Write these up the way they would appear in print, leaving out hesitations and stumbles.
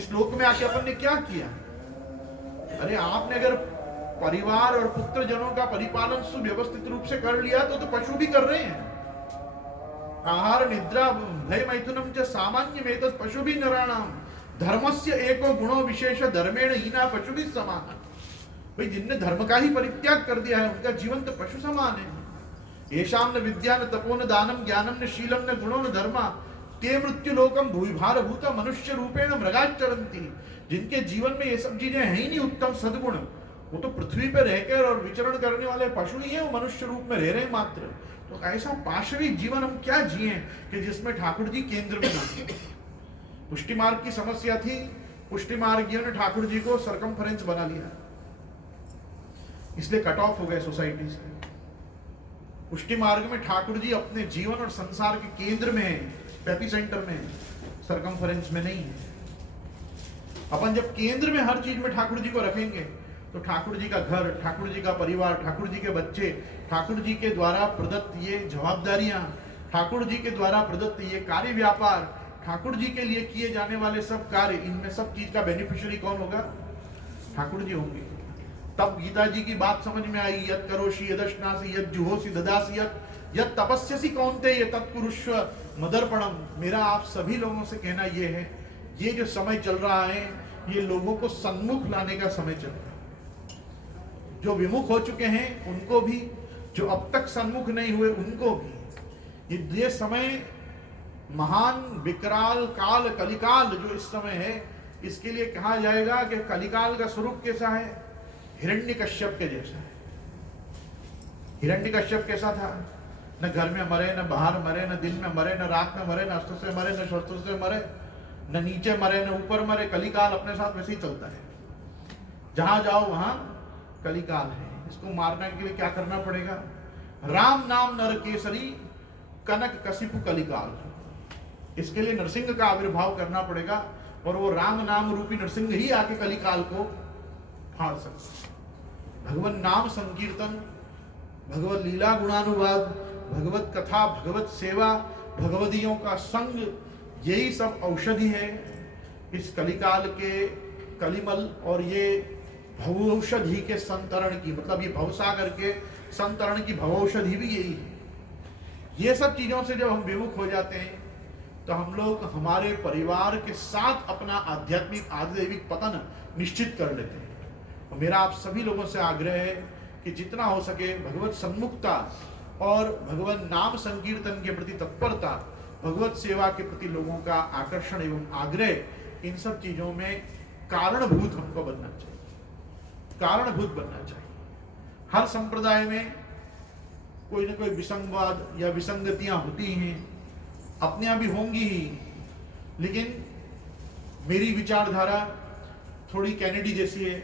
इस लोक में आके अपन ने क्या किया? अरे आपने अगर परिवार और पुत्र जनों का परिपालन सुव्यवस्थित रूप से कर लिया तो पशु भी कर रहे हैं। आहार निद्रा भय मैथुनम च सामान्य में तो पशु भी नराणाम धर्मस्य एको गुणो विशेष धर्मेण हीना पशु भी समान। भाई जिनने धर्म का ही परित्याग कर दिया है उनका जीवन तो पशु समान है। येषाम न विद्या न तपो न दानम ज्ञानम न शीलम न गुणो न धर्मा ते मृत्यु लोकम भूभार भूत मनुष्य रूपेण मृगाचरंती। जिनके जीवन में ये सब चीजें हैं ही नहीं उत्तम सद्गुण, वो तो पृथ्वी पर रहकर और विचरण करने वाले पशु ही है, वो मनुष्य रूप में रह रहे मात्र। तो ऐसा पाशविक जीवन हम क्या जिए कि जिसमें ठाकुर जी केंद्र में ना। पुष्टि मार्ग की समस्या थी, पुष्टि मार्गियों ने ठाकुर जी को सरकमफ्रेंस बना लिया, इसलिए कट ऑफ हो गए सोसाइटी से। पुष्टि मार्ग में ठाकुर जी अपने जीवन और संसार के केंद्र में है, एपी सेंटर में, सरकमफ्रेंस में नहीं है। अपन जब केंद्र में हर चीज में ठाकुर जी को रखेंगे तो ठाकुर जी का घर, ठाकुर जी का परिवार, ठाकुर जी के बच्चे, ठाकुर जी के द्वारा प्रदत्त ये जवाबदारियां, ठाकुर जी के द्वारा प्रदत्त ये कार्य व्यापार, ठाकुर जी के लिए किए जाने वाले सब कार्य, इनमें सब चीज का बेनिफिशियरी कौन होगा? ठाकुर जी होंगे। तब गीता जी की बात समझ में आई, यत् करोषि यदश्नासि यत् जुहोसि ददासि यत् तपस्यसि कौन्तेय तत्कुरुष्व मदर्पणम। मेरा आप सभी लोगों से कहना ये है, ये जो समय चल रहा है ये लोगों को सन्मुख लाने का समय चल रहा है। जो विमुख हो चुके हैं उनको भी, जो अब तक सन्मुख नहीं हुए उनको भी। ये समय महान विकराल काल कलिकाल जो इस समय है, इसके लिए कहा जाएगा कि कलिकाल का स्वरूप कैसा है? हिरण्यकश्यप के जैसा है। हिरण्यकश्यप कैसा था? न घर में मरे, न बाहर मरे, न दिन में मरे, न रात में मरे, न अस्त्र से मरे, न शस्त्र से मरे, न नीचे मरे, न ऊपर मरे। कलिकाल अपने साथ वैसे ही चलता है, जहां जाओ वहां कलिकाल है। इसको मारने के लिए क्या करना पड़ेगा? राम नाम नर केसरी कनक कशिपु कलिकाल। इसके लिए नरसिंह का आविर्भाव करना पड़ेगा और वो राम नाम रूपी नरसिंह ही आके कलिकाल को फाड़ सकते। भगवत नाम संकीर्तन, भगवत लीला गुणानुवाद, भगवत कथा, भगवत सेवा, भगवदियों का संग, यही सब औषधि है इस कलिकाल के कलिमल और ये भवौषधि के संतरण की। मतलब ये भवसागर के संतरण की भवौषधि भी यही है। ये सब चीजों से जब हम विमुख हो जाते हैं तो हम लोग हमारे परिवार के साथ अपना आध्यात्मिक आध्यात्मिक पतन निश्चित कर लेते हैं। और मेरा आप सभी लोगों से आग्रह है कि जितना हो सके भगवत सम्मुखता और भगवत नाम संकीर्तन के प्रति तत्परता, भगवत सेवा के प्रति लोगों का आकर्षण एवं आग्रह, इन सब चीजों में कारणभूत हमको बनना चाहिए, कारणभूत बनना चाहिए। हर संप्रदाय में कोई ना कोई विसंवाद या विसंगतियां होती हैं, अपने यहाँ भी होंगी ही, लेकिन मेरी विचारधारा थोड़ी कैनेडी जैसी है।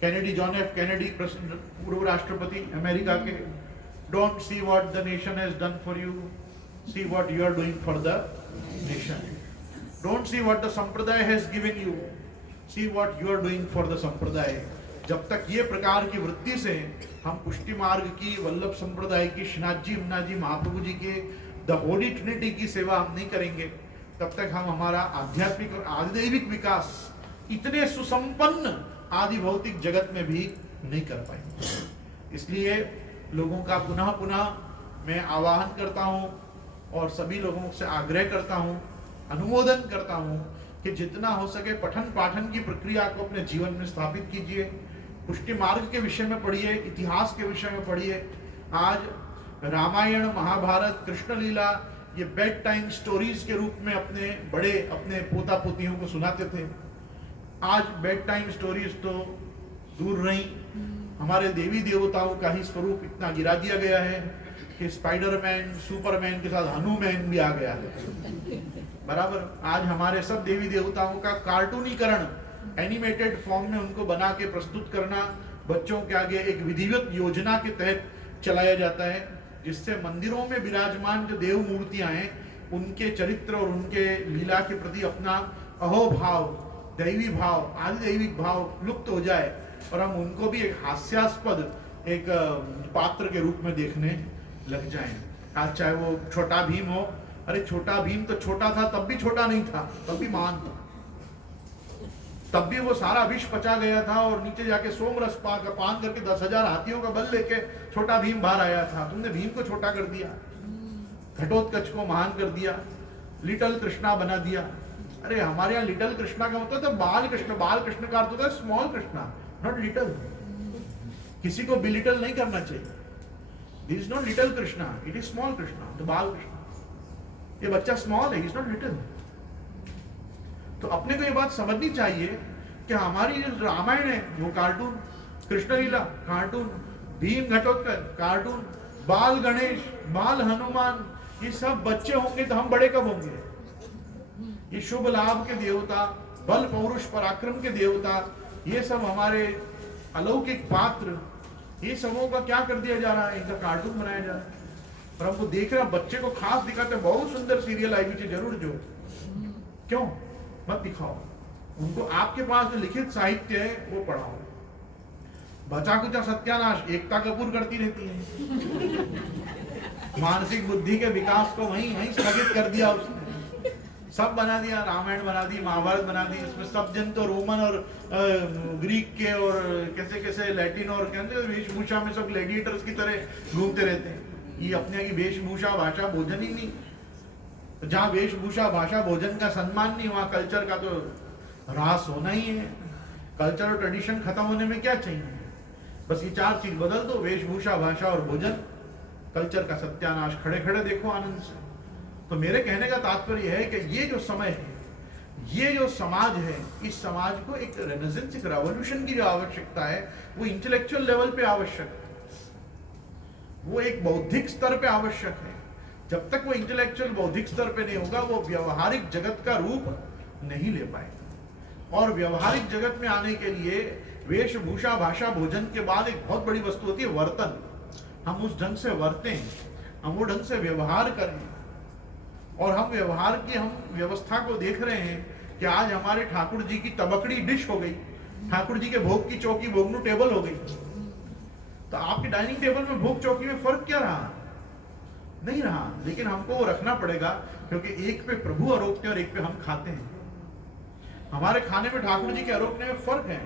कैनेडी, जॉन एफ कैनेडी, पूर्व राष्ट्रपति अमेरिका के, don't see what the nation has done for you, see what you are doing for the nation. Don't see what the संप्रदाय has given you, see what you are doing for the संप्रदाय। जब तक ये प्रकार की वृत्ति से हम पुष्टि मार्ग की, वल्लभ संप्रदाय की, श्रीनाथ जी, यमुना जी, महाप्रभु जी के द होली ट्रिनिटी की सेवा हम नहीं करेंगे, तब तक हम हमारा आध्यात्मिक और आधिदैविक विकास इतने सुसंपन्न आदि भौतिक जगत में भी नहीं कर पाएंगे। इसलिए लोगों का पुनः पुनः मैं आह्वान करता हूँ और सभी लोगों से आग्रह करता हूँ, अनुमोदन करता हूँ कि जितना हो सके पठन पाठन की प्रक्रिया को अपने जीवन में स्थापित कीजिए। पुष्टि मार्ग के विषय में पढ़िए, इतिहास के विषय में पढ़िए। आज रामायण, महाभारत, कृष्ण लीला ये बेड टाइम स्टोरीज के रूप में अपने पोता पोतियों को सुनाते थे। आज बेड टाइम स्टोरीज तो दूर रही, हमारे देवी देवताओं का ही स्वरूप इतना गिरा दिया गया है कि स्पाइडरमैन, सुपरमैन के साथ हनुमैन भी आ गया है। बराबर, आज हमारे सब देवी देवताओं का कार्टूनीकरण, एनिमेटेड फॉर्म में उनको बना के प्रस्तुत करना बच्चों के आगे एक विधिवत योजना के तहत चलाया जाता है, जिससे मंदिरों में विराजमान जो देव मूर्तियां हैं उनके चरित्र और उनके लीला के प्रति अपना अहोभाव, दैवी भाव, आदिदैविक भाव लुप्त हो जाए और हम उनको भी एक हास्यास्पद एक पात्र के रूप में देखने लग जाएं। आज चाहे वो छोटा भीम हो, अरे छोटा भीम तो छोटा था तब भी छोटा नहीं था, तब भी महान था। तब भी वो सारा विष पचा गया था और नीचे जाके सोमरस पान करके 10,000 हाथियों का बल लेके छोटा भीम बाहर आया था। तुमने भीम को छोटा कर दिया, घटोत्कच को महान कर दिया, लिटल कृष्णा बना दिया। अरे हमारे यहाँ लिटल कृष्णा का मतलब तो बाल कृष्ण, बाल कृष्ण का अर्थ होता है स्मॉल कृष्णा, नॉट लिटल। किसी को बिलिटल नहीं करना चाहिए। This is not little Krishna, it is small Krishna, the बाल कृष्णा। ये बच्चा स्मॉल है, इज नॉट लिटल। तो अपने को ये बात समझनी चाहिए कि हमारी जो रामायण है वो कार्टून, कृष्णलीला कार्टून, भीम घटोत्कच कार्टून, बाल गणेश, बाल हनुमान, ये सब बच्चे होंगे तो हम बड़े कब होंगे? ये शुभ लाभ के देवता, बल पौरुष पराक्रम के देवता, ये सब हमारे अलौकिक पात्र, ये सबों का क्या कर दिया जा रहा है? इनका कार्टून बनाया जा रहा है। और हमको देख रहे हैं, बच्चे को खास दिखाते हैं, बहुत सुंदर सीरियल आई हुई जरूर जो, क्यों मत दिखाओ उनको, आपके पास जो लिखित साहित्य है वो पढ़ाओ। बचा कुचा सत्यानाश एकता कपूर करती रहती है। मानसिक बुद्धि के विकास को वहीं स्थगित कर दिया उसने, सब बना दिया, रामायण बना दी, महाभारत बना दी, इसमें सब जन तो रोमन और ग्रीक के और कैसे कैसे लैटिन और कहते वेशभूषा में सब ग्लैडिएटर्स की तरह घूमते रहते हैं। ये अपने की वेशभूषा भाषा भोजन ही नहीं, जहाँ वेशभूषा भाषा भोजन का सम्मान नहीं, वहाँ कल्चर का तो ह्रास होना ही है। कल्चर और ट्रेडिशन खत्म होने में क्या चाहिए? बस ये 4 चीज बदल दो, वेशभूषा भाषा और भोजन, कल्चर का सत्यानाश खड़े खड़े देखो आनंद से। तो मेरे कहने का तात्पर्य है कि ये जो समय है, ये जो समाज है, इस समाज को एक रेनेसेंस, एक रेवोल्यूशन की जो आवश्यकता है वो इंटेलेक्चुअल लेवल पे आवश्यक है, वो एक बौद्धिक स्तर पे आवश्यक है। जब तक वो इंटेलेक्चुअल बौद्धिक स्तर पे नहीं होगा, वो व्यवहारिक जगत का रूप नहीं ले पाएगा। और व्यवहारिक जगत में आने के लिए वेशभूषा भाषा भोजन के बाद एक बहुत बड़ी वस्तु होती है वर्तन। हम उस ढंग से वर्तें, हम वो ढंग से व्यवहार करें। और हम व्यवहार की हम व्यवस्था को देख रहे हैं कि आज हमारे ठाकुर जी की तबकड़ी डिश हो गई, ठाकुर जी के भोग की चौकी भोगनू टेबल हो गई। तो आपके डाइनिंग टेबल में भोग चौकी में फर्क क्या रहा? नहीं रहा। लेकिन हमको वो रखना पड़ेगा, क्योंकि एक पे प्रभु आरोपते हैं और एक पे हम खाते हैं। हमारे खाने में ठाकुर जी के आरोपने में फर्क है।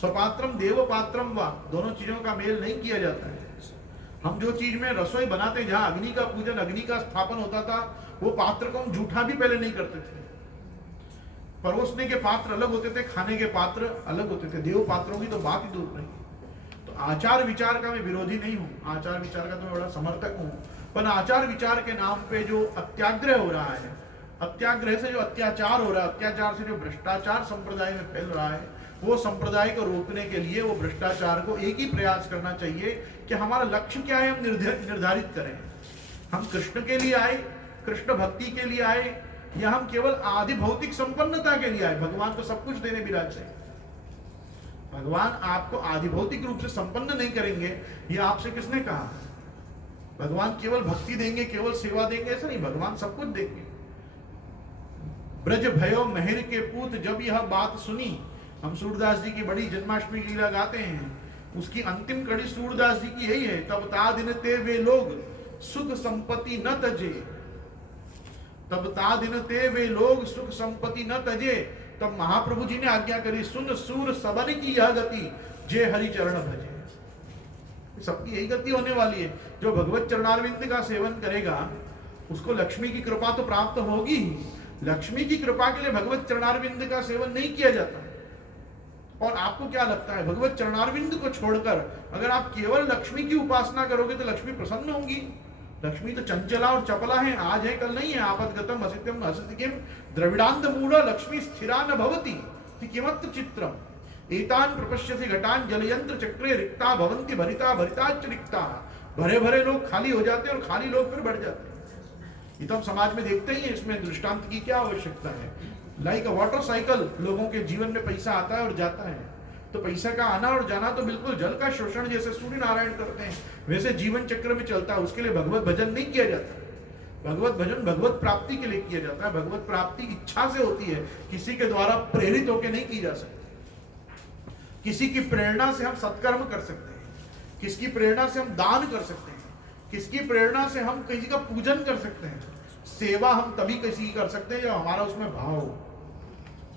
स्वपात्रम देव पात्रम वा, दोनों चीजों का मेल नहीं किया जाता है। हम जो चीज में रसोई बनाते, जहां अग्नि का पूजन, अग्नि का स्थापन होता था, वो पात्र को हम जूठा भी पहले नहीं करते थे। परोसने के पात्र अलग होते थे, खाने के पात्र अलग होते थे। देव पात्रों की तो बात ही दूर नहीं। तो आचार विचार का मैं विरोधी नहीं हूं, आचार विचार का तो मैं बड़ा समर्थक हूं। पर आचार विचार के नाम पे जो अत्याग्रह हो रहा है, अत्याग्रह से जो अत्याचार हो रहा है, अत्याचार से जो भ्रष्टाचार संप्रदाय में फैल रहा है, वो संप्रदाय को रोकने के लिए, वो भ्रष्टाचार को एक ही प्रयास करना चाहिए कि हमारा लक्ष्य क्या है, हम निर्धारित करें। हम कृष्ण के लिए आए, कृष्ण भक्ति के लिए आए, या हम केवल आदि भौतिक संपन्नता के लिए आए? भगवान को सब कुछ देने विराज है। भगवान आपको आदि भौतिक रूप से संपन्न नहीं करेंगे, ये आपसे किसने कहा? भगवान केवल भक्ति देंगे, केवल सेवा देंगे, ऐसा नहीं। भगवान सब कुछ देंगे। ब्रज भयो महर के पूत, जब यह बात सुनी, हम सूरदास जी की बड़ी जन्माष्टमी की लीला गाते हैं, उसकी अंतिम कड़ी सूरदास जी की यही है, तब ता दिन ते वे लोग सुख संपत्ति न तजे, तब ता दिन ते वे लोग सुख संपत्ति न तजे। तब महाप्रभु जी ने आज्ञा करी, सुन सूर सबन की यह गति, जे हरि चरण भजे। सबकी यही गति होने वाली है। जो भगवत चरणारविंद का सेवन करेगा, उसको लक्ष्मी की कृपा तो प्राप्त होगी ही। लक्ष्मी की कृपा के लिए भगवत चरणारविंद का सेवन नहीं किया जाता। और आपको क्या लगता है, भगवत चरणारविंद को छोड़कर अगर आप केवल लक्ष्मी की उपासना करोगे तो लक्ष्मी प्रसन्न होंगी? लक्ष्मी तो चंचला और चपला है, आज है कल नहीं है। आपदगतम असत्यम असत्यम द्रविडांत मूढ़ लक्ष्मी स्थिरा न भवति किमत्र चित्रम एतान प्रपश्यसि घटान जलयंत्र चक्रे रिक्ता भवन्ति भरिता भरिताच रिक्ता। भरे भरे लोग खाली हो जाते हैं और खाली लोग फिर बढ़ जाते हैं। ये तो हम समाज में देखते ही हैं। इसमें दृष्टांत की क्या आवश्यकता है? लाइक अ वाटर साइकिल, लोगों के जीवन में पैसा आता है और जाता है। तो पैसा का आना और जाना तो बिल्कुल जल का शोषण जैसे सूर्य नारायण करते हैं, वैसे जीवन चक्र में चलता है। उसके लिए भगवत भजन नहीं किया जाता। भगवत भजन भगवत प्राप्ति के लिए किया जाता है। भगवत प्राप्ति इच्छा से होती है, किसी के द्वारा प्रेरित होकर नहीं की जा सकती। किसी की प्रेरणा से हम सत्कर्म कर सकते हैं, किसकी प्रेरणा से हम दान कर सकते हैं, किसकी प्रेरणा से हम किसी का पूजन कर सकते हैं। सेवा हम तभी किसी की कर सकते हैं जब हमारा उसमें भाव हो।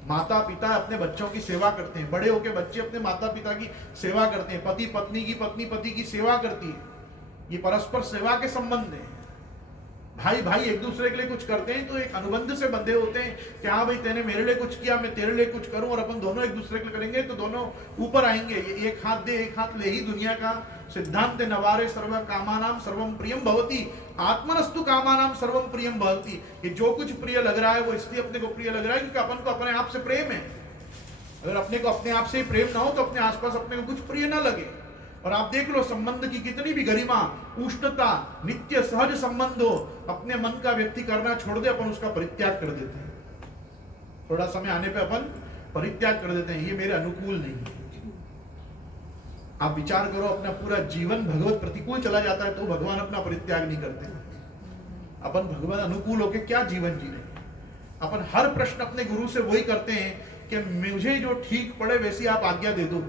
माता पिता अपने बच्चों की सेवा करते हैं, बड़े होकर बच्चे अपने माता पिता की सेवा करते हैं, पति पत्नी की पत्नी पति की सेवा करती है। ये परस्पर सेवा के संबंध हैं। भाई भाई एक दूसरे के लिए कुछ करते हैं तो एक अनुबंध से बंधे होते हैं कि हाँ भाई तेने मेरे लिए कुछ किया, मैं तेरे लिए कुछ करूं, और अपन दोनों एक दूसरे के लिए करेंगे तो दोनों ऊपर आएंगे। ये एक हाथ दे एक हाथ ले ही दुनिया का सिद्धांत नवारे सर्व कामानाम सर्वम प्रियम भवति आत्मनस्तु कामानाम सर्वम प्रियम भवति। ये जो कुछ प्रिय लग रहा है वो इसलिए अपने को प्रिय लग रहा है क्योंकि अपन को अपने आप से प्रेम है। अगर अपने को अपने आप से प्रेम ना हो तो अपने आसपास अपने को कुछ प्रिय ना लगे। और आप देख लो संबंध की कितनी भी गरिमा, उष्णता, नित्य सहज संबंध हो, अपने मन का व्यक्ति करना छोड़ दे अपन उसका परित्याग कर देते हैं। थोड़ा समय आने पे अपन परित्याग कर देते हैं, ये मेरे अनुकूल नहीं है। आप विचार करो, अपना पूरा जीवन भगवत प्रतिकूल चला जाता है तो भगवान अपना परित्याग नहीं करते। अपन भगवान अनुकूल होके क्या जीवन जी रहे हैं। अपन हर प्रश्न अपने गुरु से वही करते हैं कि मुझे जो ठीक पड़े वैसी आप आज्ञा दे दो।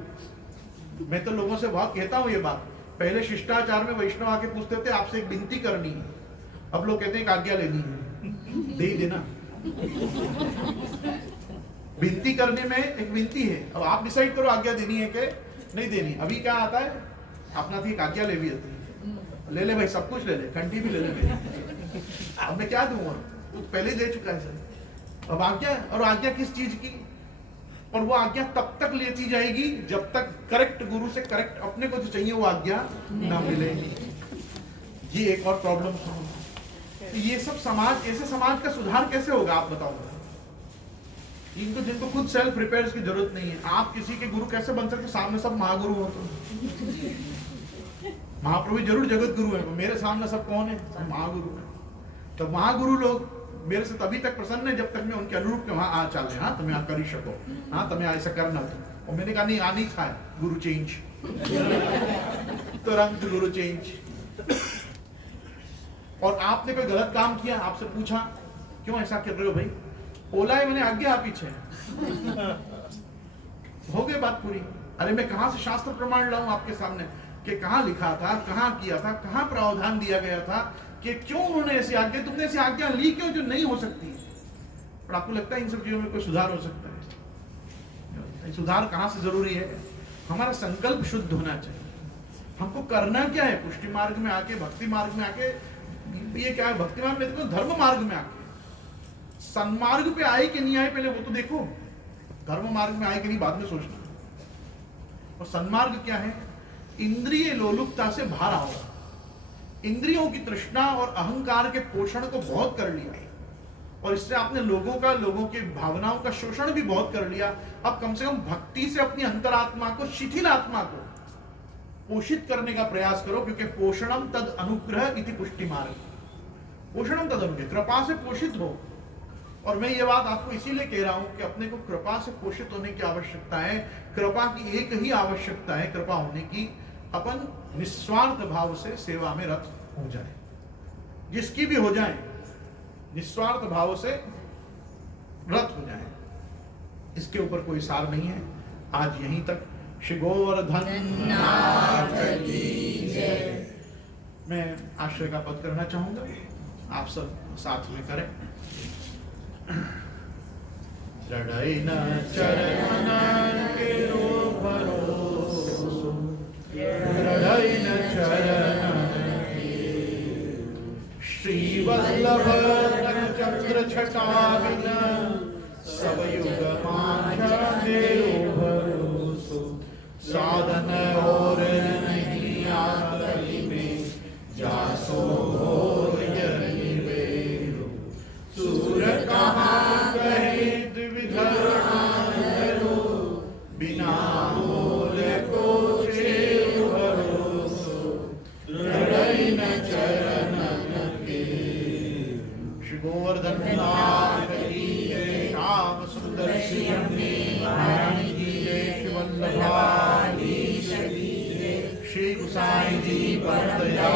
मैं तो लोगों से बहुत कहता हूं ये बात। पहले शिष्टाचार में वैष्णव आके पूछते थे आपसे एक विनती करनी है, अब लोग कहते हैं आज्ञा लेनी है, दे देना। विनती करने में एक विनती है, अब आप डिसाइड करो आज्ञा देनी है कि नहीं देनी। अभी क्या आता है अपना थी आज्ञा ले भी आती है, ले ले भाई सब कुछ ले ले, घंटी भी ले ले मेरी। अब मैं क्या दूंगा, तू तो पहले दे चुका है सर। अब आज्ञा, और आज्ञा किस चीज की, और वो आज्ञा तब तक लेती जाएगी जब तक करेक्ट गुरु से करेक्ट अपने को जो चाहिए वो आज्ञा ना मिलेगी। ये एक और प्रॉब्लम तो ये सब समाज, ऐसे समाज का सुधार कैसे होगा आप बताओ। जिनको खुद सेल्फ रिपेयर्स की जरूरत नहीं है। आप किसी के गुरु कैसे बन सकते, सामने सब महागुरु हो तो। महाप्रभु जरूर जगत गुरु है, मेरे सामने सब कौन है, सब महागुरु है। तो महागुरु लोग मेरे से तभी तक प्रसन्न है जब तक मैं उनके अनुरूप के वहां आ चले। हाँ तुम्हें आप कर ही सको, हाँ तुम्हें ऐसा करना था। और मैंने कहा नहीं आ नहीं था, गुरु चेंज तुरंत गुरु चेंज। और आपने कोई गलत काम किया, आपसे पूछा क्यों ऐसा कर रहे हो भाई, बोला है मैंने आज्ञा आप पीछे हो गई बात पूरी। अरे मैं कहां से शास्त्र प्रमाण लाऊं आपके सामने कि कहां लिखा था, कहां किया था, कहां प्रावधान दिया गया था कि क्यों उन्होंने ऐसी आज्ञा, तुमने ऐसी आज्ञा ली क्यों जो नहीं हो सकती है। और आपको लगता है इन सब चीजों में कोई सुधार हो सकता है? सुधार कहां से जरूरी है, हमारा संकल्प शुद्ध होना चाहिए। हमको करना क्या है, पुष्टि मार्ग में आके, भक्ति मार्ग में आके, ये क्या है भक्ति मार्ग में, धर्म मार्ग में आके। सन्मार्ग पे आए कि नहीं आए पहले वो तो देखो, धर्म मार्ग में आए कि नहीं बाद में सोचना। और सन्मार्ग क्या है, इंद्रिय लोलुपता से बाहर आओ। इंद्रियों की तृष्णा और अहंकार के पोषण को बहुत कर लिया और इससे आपने लोगों की भावनाओं का शोषण भी बहुत कर लिया। अब कम से कम भक्ति से अपनी अंतरात्मा को, शिथिल आत्मा को पोषित करने का प्रयास करो, क्योंकि पोषणम तद अनुग्रह इति पुष्टि मार्ग। पोषणम तद अनुग्रह, कृपा से पोषित हो। और मैं ये बात आपको इसीलिए कह रहा हूं कि अपने को कृपा से पोषित होने की आवश्यकता है। कृपा की एक ही आवश्यकता है कृपा होने की, अपन निस्वार्थ भाव से सेवा में रत हो जाए, जिसकी भी हो जाए, निस्वार्थ भाव से रत हो जाए। इसके ऊपर कोई सार नहीं है। आज यहीं तक। श्री गोवर्धन मैं आश्रय का पद करना चाहूंगा, आप सब साथ में करें। चढ़ई न चरण के भरोसो, चढ़ई न चरण श्री वल्लभ चंद्र छटाविन सब युग मांझा देव भरोसो। साधन और नहीं आकली में जासो हो यही बेरो। सूर कहाँ कहे द्विधरो, बिना मोल को छेव भरोसो। चढ़ई न चरण के श्री गोवर्धन नाथ की जय। श्याम सुंदर श्री महारानी की जय। श्री वल्लभाधीश की जय। श्री गुसाई जी पर दया